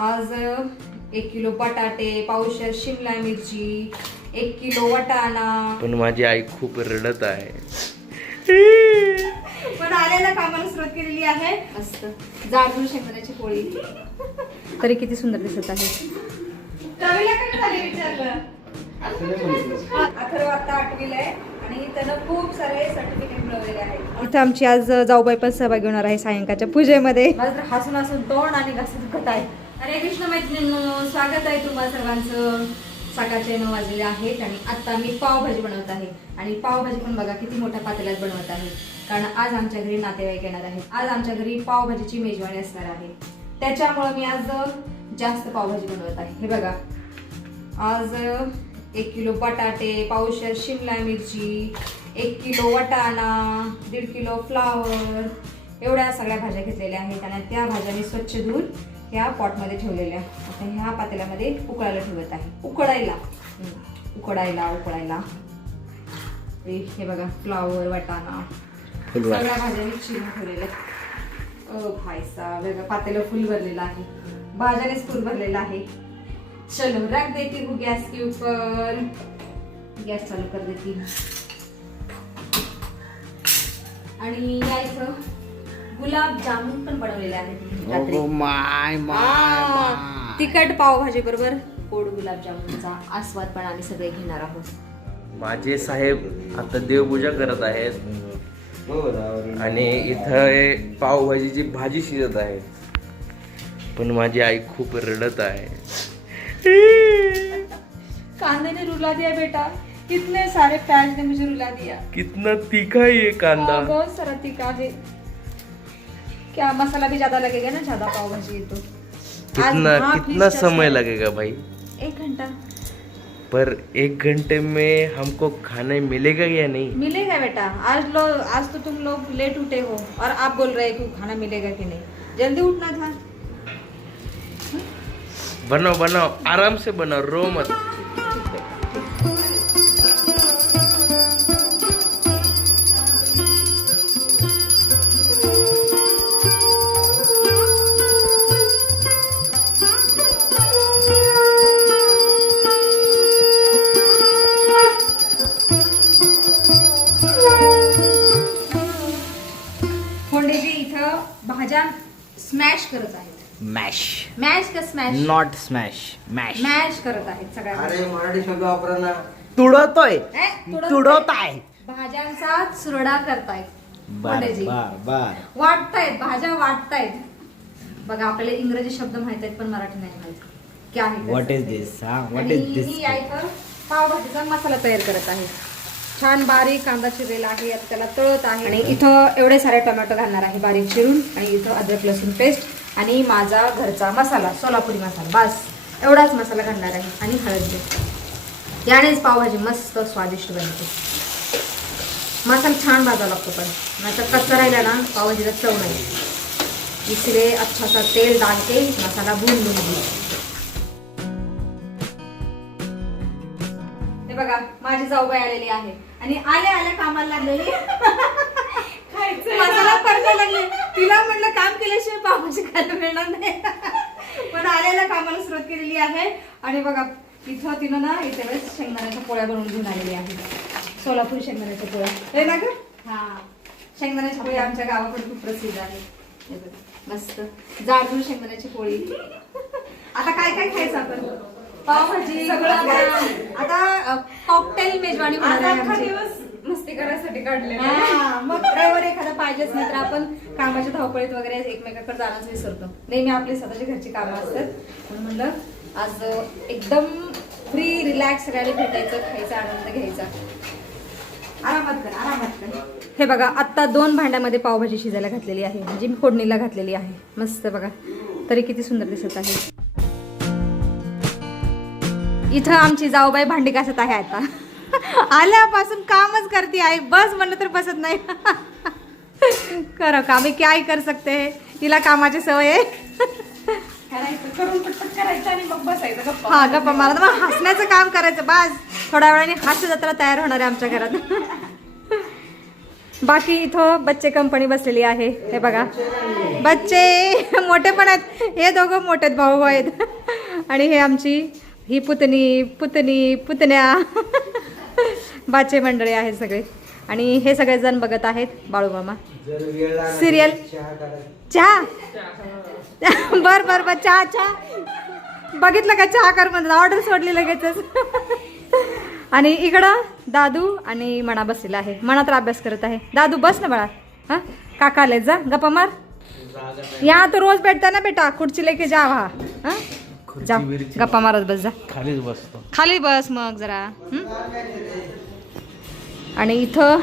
आज 1 किलो बटाटे, पावशेर शिमला मिरची, 1 किलो वाटाणा. पण माझी आई खूप रडत आहे. पण आलेल्या कामाला सुरुवात केलेली आहे. मस्त जाडून शेंगदाण्याची पोळी. तरी किती सुंदर दिसत आहे. कविला काय झाले विचारलं. अथर्व आता 8वीला आहे आणि त्यानं खूप सारे सर्टिफिकेट मिळवलेले आहेत. इथं आमची आज जाऊबाई पण सहभागी होणार आहे सायंकाळच्या पूजेमध्ये. माझं तर हसून हसून तोंड आणि घासून दुखत आहे. हरे कृष्ण मैत्रिणींनो, स्वागत आहे तुम्हाला सर्वांचं. सकाळचे 9 वाजलेले आहेत आणि आता मी पावभाजी बनवत आहे. आणि पावभाजी पण बघा किती मोठ्या पातेल्यात बनवत आहे, कारण आज आमच्या घरी नातेवाईक येणार आहेत. आज आमच्या घरी पावभाजीची मेजवानी असणार आहे, त्याच्यामुळे मी आज जास्त पावभाजी बनवत आहे. हे बघा, आज 1 किलो बटाटे, पावशेर शिमला मिरची, 1 किलो वाटाणा, 1.5 किलो फ्लावर, एवढ्या सगळ्या भाज्या घेतलेल्या आहेत. आणि त्या भाज्या मी स्वच्छ धुवून ह्या पॉटमध्ये ठेवलेल्या. आता ह्या पातेल्यामध्ये उकळायला ठेवत आहे. उकळायला हे बघा, फ्लावर, वाटाणा, सगळ्या भाज्या मी चिरून ठेवलेल्या. भाई साहब, बघा पातेलं फुल भरलेलं आहे, भाज्यानेच फुल भरलेलं आहे. चलो रख देती हूँ गैस के ऊपर. गॅस चालू कर देती हूँ. आणि या इथं गुलाब जामुन पण बनवलेले आहेत. तिखट पावभाजी बरोबर गोड गुलाबजामुनचा आस्वाद पण आम्ही सगळे घेणार आहोत. माझे साहेब आता देवपूजा करत आहेत आणि इथं पावभाजीची भाजी शिजत आहे. पण माझी आई खूप रडत आहे. कांदे ने रुला दिया बेटा, कितने सारे प्याज ने मुझे रुला दिया. कितना तीखा है ये कांदा. बहुत सारा तीखा है. क्या मसाला भी ज्यादा लगेगा ना, ज्यादा पाव भाजी तो. कितना समय लगेगा भाई. 1 घंटा. पर 1 घंटे में हमको खाने मिलेगा या नहीं? मिलेगा बेटा. आज तो तुम लोग लेट उठे हो और आप बोल रहे कि खाना मिलेगा कि नहीं. जल्दी उठना था. बनाओ आराम से बनाओ, रो मत. फोंडेजी इथं भाज्या स्मॅश करत आहेत. मॅश का smash? Not smash, mash. Mash करत आहेत सगळ्या. अरे मराठी शब्द वापरा ना. तुडवतोय. तुडवताय. भाज्यांचा चुरडा करतायत फोंडेजी. बर वाटतायत, भाज्या वाटतायत. बघा, आपल्याला इंग्रजी शब्द माहित आहेत पण मराठी नाही माहित. क्या आहे what is this? What is this? मी इथं पावभाजीचा मसाला तयार करत आहे. छान बारीक कांदा चिरलेला आहे, आता त्याला तळत आहे. आणि इथं एवढे सारे टोमॅटो घालणार आहे बारीक चिरून. आणि इथं अद्रक लसूण पेस्ट आणि माझा घरचा मसाला, सोलापुरी मसाला, बस एवढाच मसाला घालणार आहे. आणि हळद. यानेच पावभाजी मस्त स्वादिष्ट बनते. मसाला छान भाजावा लागतो, पण नाहीतर कच्चा राहिला ना पावभाजीला चव नाही. इसलिए अच्छा सा तेल डाल के मसाला भून लूंगी. हे बघा, माझी जाऊबाई आलेली आहे आणि आल्या कामाला लागलेली. मसाला परतायला लागले. तिला म्हटलं काम केल्याशिवाय पावभाजी खायला मिळणार नाही. पण आलेल्या कामाला सुरुवात केलेली आहे. आणि बघा, इथं तिनं ना इथे वेळेस शेंगदाण्याच्या पोळ्या बनवून घेऊन आलेली आहे. सोलापुरी शेंगदाण्याच्या पोळ्या हे ना ग. हा, शेंगदाण्याच्या पोळी आमच्या गावाकडे खूप प्रसिद्ध आहे. मस्त जाडून शेंगदाण्याची पोळी. आता काय काय खायचं आपण? पावभाजी सगळं. आता कॉकटेल मेजवानी होणार आहे आमची. मस्ती करायसाठी काढले. मग ड्रायव्हर एखादा पाहिजेच, नाही तर आपण कामाच्या धावपळीत वगैरे एकमेकाकडे जाणंच विसरतो. नेहमी आपली स्वतःची घरची कामं असतात. म्हणून म्हणलं आज एकदम फ्री रिलॅक्स सगळ्यांनी भेटायचं, खायचा आनंद घ्यायचा. आरामात कर. हे बघा, आत्ता 2 भांड्यामध्ये पावभाजी शिजायला घातलेली आहे, म्हणजे मी फोडणीला घातलेली आहे. मस्त बघा, तरी किती सुंदर दिसत आहे. इथं आमची जाऊबाई भांडी घासत आहे. आता आल्यापासून कामच करते आहे. बस म्हणलं तर बसत नाही. करो काम, क्या ही कर सकते है. तिला कामाची सवय आहे. करून पटपट करायचं आणि मग बसायचं गप्पा. हा, गप्पा मारत मग हसण्याचं काम करायचं. बस थोड्या वेळाने हास्य जत्रा तयार होणार आहे आमच्या घरात. बाकी इथं बच्चे कंपनी बसलेली आहे. हे बघा, बच्चे मोठे पण आहेत, हे दोघं मोठे भाऊ आहेत. आणि हे आमची ही पुतण्या बाचे मंडळी आहेत सगळे. आणि हे सगळेजण बघत आहेत बाळूमामा सिरियल. चहा बर चहा बघितलं का, चहा कर म्हणतात, ऑर्डर सोडली लगेचच. आणि इकडं दादू आणि मणा बसलेला आहे. मणा तर अभ्यास करत आहे. दादू बस ना बाळा, हा काका आले, जा गप्पा मार. या तो रोज बैठता ना बेटा, खुर्ची लेके जा वहा, हा जा गप्पा मारत बस, जा खालीच बसतो. खाली बस मग जरा. आणि इथं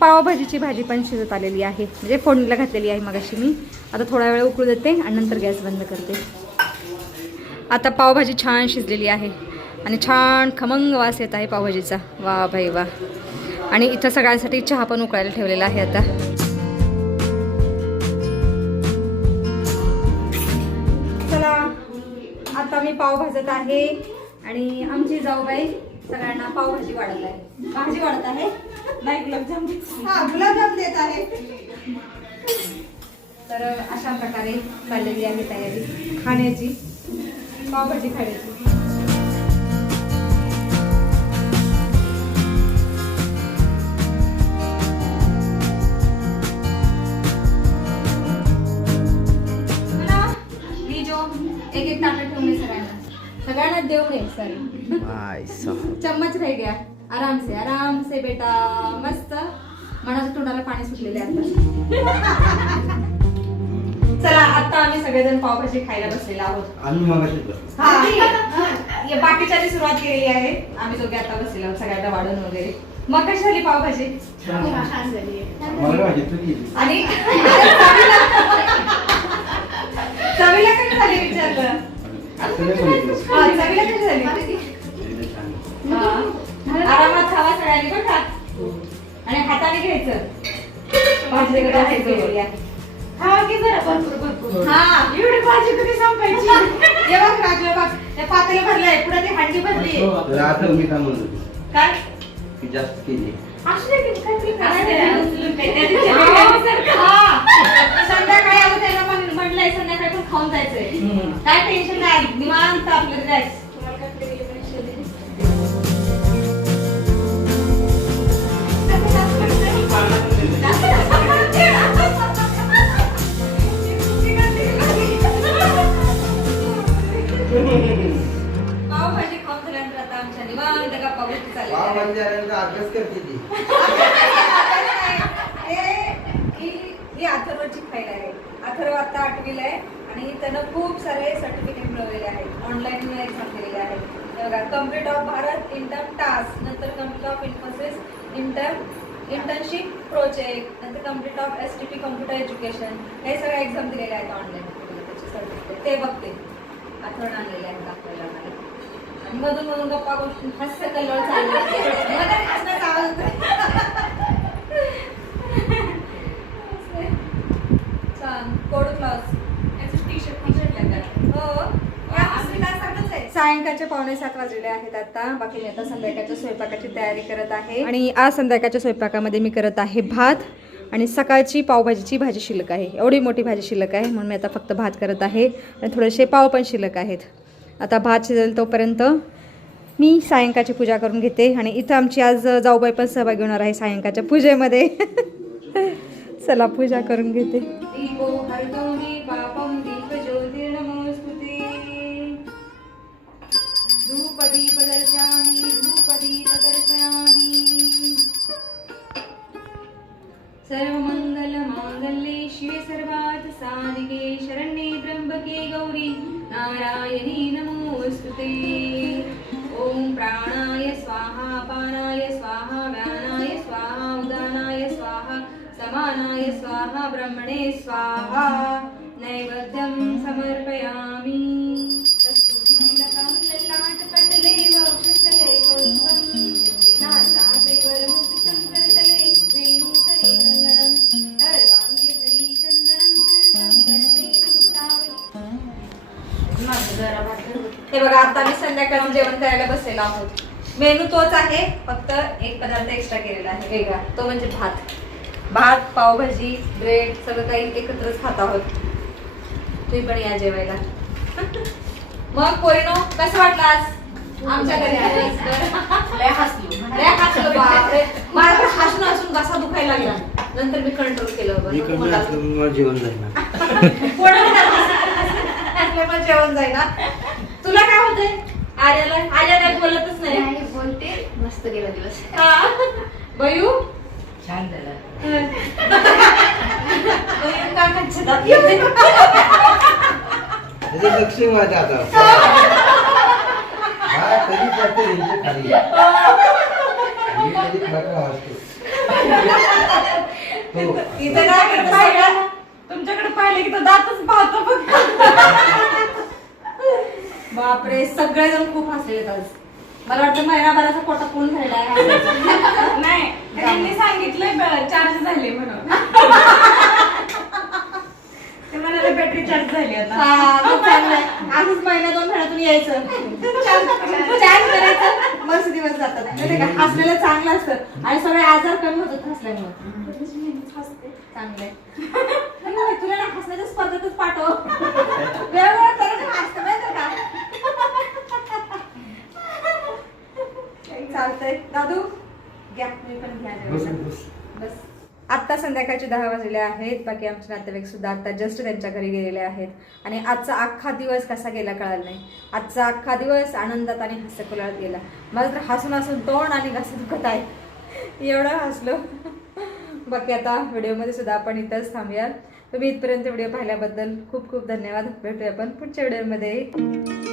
पावभाजीची भाजी पण शिजत आलेली आहे, म्हणजे फोडणीला घातलेली आहे मगाशी मी. आता थोडा वेळ उकळू देते आणि नंतर गॅस बंद करते. आता पावभाजी छान शिजलेली आहे आणि छान खमंग वास येत आहे पावभाजीचा. वा भाई वा. आणि इथं सगळ्यांसाठी चहा पण उकळायला ठेवलेला आहे. आता चला, आता मी पाव भाजत आहे आणि आमची जाऊबाई सगळ्यांना पावभाजी वाढत आहे. भाजी वाढत आहे, नाही गुलाबजाम. हा गुलाबजाम देत आहे. तर अशा प्रकारे चाललेली आहे तयारी खाण्याची, पावभाजी खाण्याची. मी जो एक ताटं ठेवणे सगळ्यांना देऊ नये सर. चम्मच रह गया. आराम से बेटा, मस्त. मनाच्या तोंडाला पाणी सुटलेले आता. चला, आता आम्ही सगळेजण पावभाजी खायला बसलेलो आहोत. बाकीच्या सुरुवात केलेली आहे. आम्ही दोघे आता बसलेलो आहोत सगळ्यांना वाढून वगैरे. मग कशी झाली पावभाजी? आणि चवीला कशी झाली विचारलं? चवीला कशी झाली? आरामात खावा सगळ्यांनी पण खा. आणि हाताने घ्यायचं. भाजी केलेली आहे. खावा की जरा भरपूर. हा, एवढी भाजी कधी संपायची? हे बघ राजू, हे बघ ते पातेलं भरलंय, पुढे ती हांडी भरली. मी काय म्हणतो काय की जास्त केली. संध्याकाळी अगं त्याला म्हणलंय संध्याकाळी पण खाऊन जायचंय. काय टेन्शन नाही, निवांत आपलं रिलॅक्स. पावभाजी खाऊन झाल्यानंतर आता आमच्या निवांत गप्पा गोष्टी चालल्या. अभ्यास करते ती. ही अथर्वची फाईल आहे. अथर्व आता 8वीला आहे आणि त्यानं खूप सारे सर्टिफिकेट मिळवलेले आहेत. ऑनलाईन एक्झाम दिलेले आहेत. बघा, complete of Bharat intern task, नंतर complete of Infosys internship project, नंतर complete of STP computer education, हे सगळे एक्झाम दिलेले आहेत ऑनलाईन. त्याचे सर्टिफिकेट ते बघते अथर्वने आणलेले आहेत आपल्याला. आणि मधून मधून गप्पा गोष्टी हास्य कल्लोळ चालले. हसण्याचा आवाज होतोय. कोड क्लास टी-शर्ट पण घेतला. हो, सायंकाळचे 6:45 वाजलेले आहेत आता. बाकी मी आता संध्याकाळच्या स्वयंपाकाची तयारी करत आहे. आणि आज संध्याकाळच्या स्वयंपाकामध्ये मी करत आहे भात आणि सकाळची पावभाजीची भाजी शिल्लक आहे. एवढी मोठी भाजी शिल्लक आहे म्हणून मी आता फक्त भात करत आहे. आणि थोडेसे पाव पण शिल्लक आहेत. आता भात शिजेल तोपर्यंत मी सायंकाळची पूजा करून घेते. आणि इथं आमची आज जाऊबाई पण सहभागी होणार आहे सायंकाळच्या पूजेमध्ये. चला, पूजा करून घेते. दीपो हरतोमी पापम दीपज्योतिर्नमोस्तुते. धूपदीपदर्शयामि धूपदीपदर्शयामि. सर्वमङ्गलमाङ्गल्ये शिवे सर्वार्थ साधिके शरण्ये त्र्यम्बके गौरी नारायणी नमोस्तुते. ओम प्राणाय स्वाहा, पानाय स्वाहा, व्यानाय स्वाहा, उदानाय स्वाहा, समानाय स्वाहा, ब्रह्मणे स्वाहा. नैवेद्यं समर्पयामि. कस्तूरीतिलकं ललाटपटले वक्षस्थले कौस्तुभं विनाशाग्रे वरमुकुटं करतले वेणुकरे कङ्गणं सर्वाङ्गे श्रीचन्दनं कृतं कंठे सुतावली. हे बघा, आता मी संध्याकाळचं जेवण करायला बसलेलो आहोत. मेनू तोच आहे, फक्त एक पदार्थ एक्स्ट्रा केलेला आहे वेगळा, तो म्हणजे भात. भात, पावभाजी, ब्रेड सगळं काही एकत्रच खात आहोत. तुम्ही पण या जेवायला. मग पोरीनो कसं वाटलं आज आमच्या घरी आल्यानंतर? लय हसलो. लय हसलो बापरे. मला तर हसून हसून घसा दुखायला लागला. नंतर मी कंट्रोल केलं मी बाबा. कमी असलं म्हणून मला जेवण जाईल ना. हसल्यामुळे जेवण जाईल ना. तुला काय होतंय? आर्याला काय बोलतच नाही. नाही बोलते. मस्त गेला दिवस. हा. बयू छान झालं. बयू काकांचे दात येते. त्याचं लक्ष माझ्या आता हा कधी पडते यांच्या खाली मी कधी खडा वाजतो इथं काय करत पाहिलं? तुमच्याकडे पाहिले की तो दातच पाहतो फक्त. बापरे सगळेजण खूप हसलेले आज. मला वाटतं महिनाभराचा पोटा पूर्ण झालेला आहे. नाही त्यांनी सांगितलंय चार्ज झाले म्हणून. ते म्हणाले बॅटरी चार्ज झाली आता. हा, मग चांगलं आहे. असंच महिना 2 महिन्यातून यायचं. चार्ज करायचं मस्त दिवस जातात. माहिती का? हसलेलं चांगलं असतं आणि सगळे आजार कमी होतात हसल्यामुळे. चांगलंय. तुला ना हसण्याच्या स्पर्धेतच पाठव. वेगवेगळ्या तऱ्हेने हसतं माहिती का? चालतंय दादू घ्या मी पण घ्या जेवायला. बस आत्ता संध्याकाळचे 10 वाजलेले आहेत. बाकी आमचे नातेवाईक सुद्धा आता जस्ट त्यांच्या घरी गेलेले आहेत. आणि आजचा अख्खा दिवस कसा गेला कळाला नाही. आजचा अख्खा दिवस आनंदात आणि हास्यकुलात गेला. मला तर हसून हसून तोंड आणि घसा दुखत आहे. एवढं हसलो. बाकी आता व्हिडिओमध्ये सुद्धा आपण इथंच थांबूया. तुम्ही इथपर्यंत व्हिडिओ पाहिल्याबद्दल खूप खूप धन्यवाद. भेटूया आपण पुढच्या व्हिडिओमध्ये.